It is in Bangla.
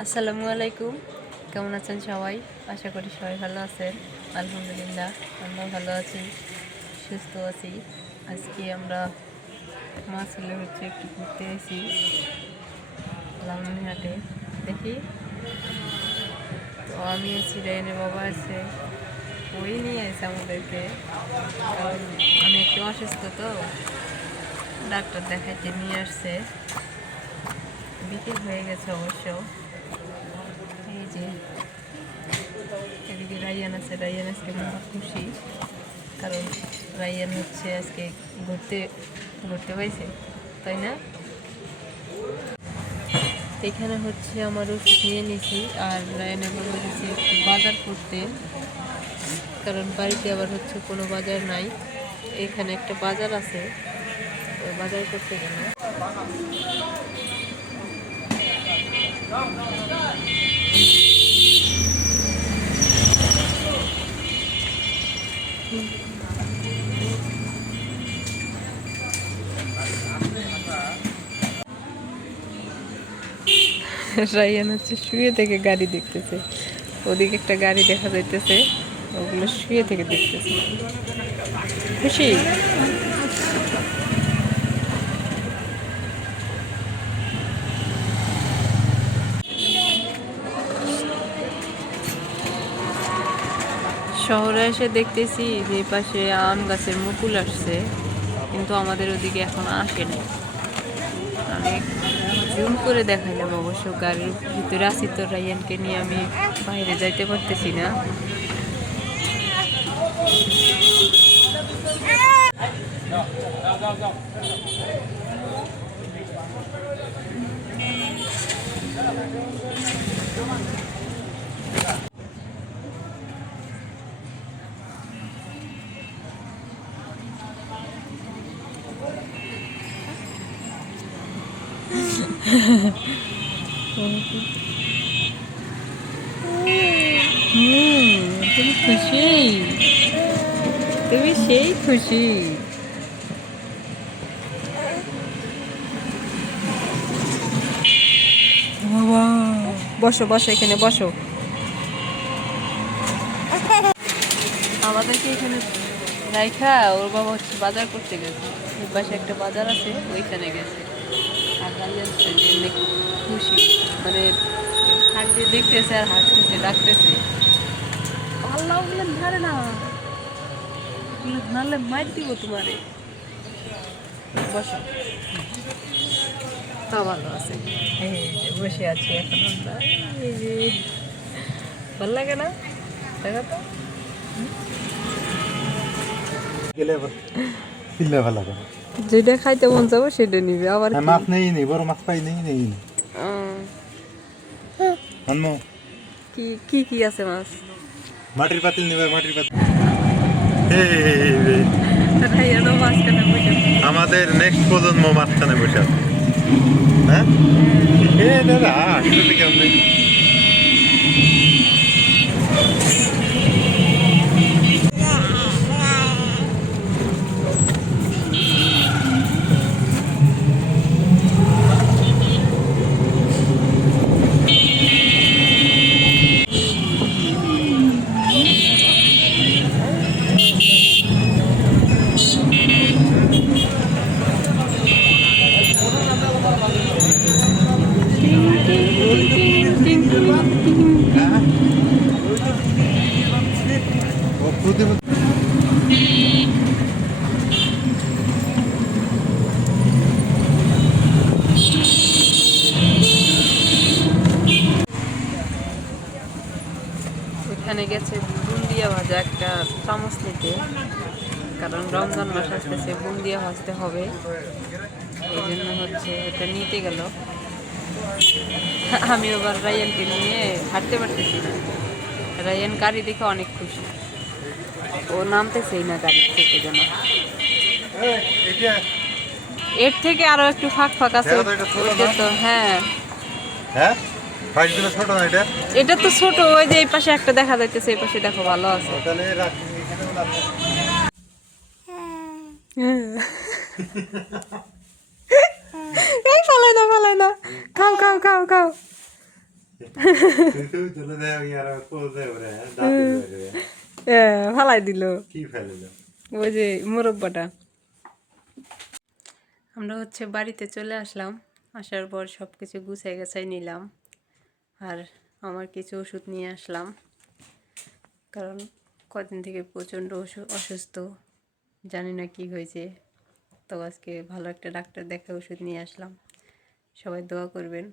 আসসালামু আলাইকুম, কেমন আছেন সবাই? আশা করি সবাই ভালো আছেন। আলহামদুলিল্লাহ আমরা ভালো আছি, সুস্থ আছি। আজকে আমরা মা ছেলে হচ্ছে একটু ঘুরতে এসেছি লালমনিরহাটে। দেখি তো আমি আছি, রায়নের বাবা আছে, ওই নিয়ে এসে আমাদেরকে, কারণ আমি একটু অসুস্থ তো ডাক্তার দেখাইতে নিয়ে আসছে। বিকেল হয়ে গেছে অবশ্য। এই যে এদিকে রাইয়ান আছে, রাইয়ান আজকে মহা খুশি, কারণ রাইয়ান হচ্ছে আজকে ঘুরতে পাইছে, তাই না? এখানে হচ্ছে আমার ওষুধ নিয়ে নিয়েছি, আর রায়ানের বলে গেছে একটু বাজার করতে, কারণ বাড়িতে আবার হচ্ছে কোনো বাজার নাই। এখানে একটা বাজার আছে, ওই বাজার করতে গেল। রায়ান হচ্ছে শুয়ে থেকে গাড়ি দেখতেছে, ওদিকে একটা গাড়ি দেখা যাইতেছে, ওগুলো শুয়ে থেকে দেখতেছে। খুশি? শহরে এসে দেখতেছি যে পাশে আম গাছের মুকুল আসছে, কিন্তু আমাদের ওদিকে এখন আসে নাই। আমি জুম করে দেখাইলাম, অবশ্য গাড়ির ভিতরে আছি তো, রায়ানকে নিয়ে আমি বাইরে যাইতে পারতেছি না। তুমি খুশি? তুমি সেই খুশি? বসো বসো, এখানে বসো। আমাদেরকে এখানে রাইখা ওর বাবা হচ্ছে বাজার করতে গেছে, ওই পাশে একটা বাজার আছে, ওইখানে গেছে। আর খুশি, মানে হাট দিয়ে দেখতেছে আর হাসতেছে, ডাকতেছে, আল্লাহ ওগুলো ধারে না, ওগুলো ধারলে মার দিব তোমারে। বসো, তা ভালো আছে। এই যে বসে আছি এখন আমরা, এই যে ভালো লাগে না? দেখা তো যেটা খাইতে মন যাবো সেটা নিবে। আবার মাছ নেই, বড় মাছ পাই নেই। কি কি আছে মাছ? মাটির পাতিল নিবে, মাটির পাতিল। আমাদের নেক্সট প্রজন্ম মাঝখানে বসে আছে। হ্যাঁ দাদা আসলে কেমন এখানে গেছে বুন্দিয়া ভাজা একটা চামচ নিতে, কারণ রমজান মাস আসতেছে, বুন্দিয়া ভাজতে হবে, এই জন্য হচ্ছে এটা নিতে গেল। আমি আবার রায়ানকে নিয়ে হাঁটতে পারতেছি না, রায়ান গাড়ি দেখে অনেক খুশি, ও নামতেছেই না গাড়ি থেকে। যেন এর থেকে আরো একটু ফাঁক ফাঁক আছে তো। হ্যাঁ এটা তো ছোট, ওই যে এই পাশে একটা দেখা যাইতেছে, এই পাশে দেখো ভালো আছে। এই ফালাই না খাও খাও খাও খাও তুই তুলে দেয় আর কোল দেয় ওরে দাঁতে ধরে ফালাই দিল কি ফেলে দাও ওই যে মোরব্বাটা। আমরা হচ্ছে বাড়িতে চলে আসলাম, আসার পর সব কিছু গুছাই গাছাই নিলাম, আর আমার কিছু ওষুধ নিয়ে আসলাম, কারণ কদিন থেকে প্রচণ্ড অসুস্থ, জানি না কি হয়েছে। তো আজকে ভালো একটা ডাক্তার দেখে ওষুধ নিয়ে আসলাম, সবাই দোয়া করবেন।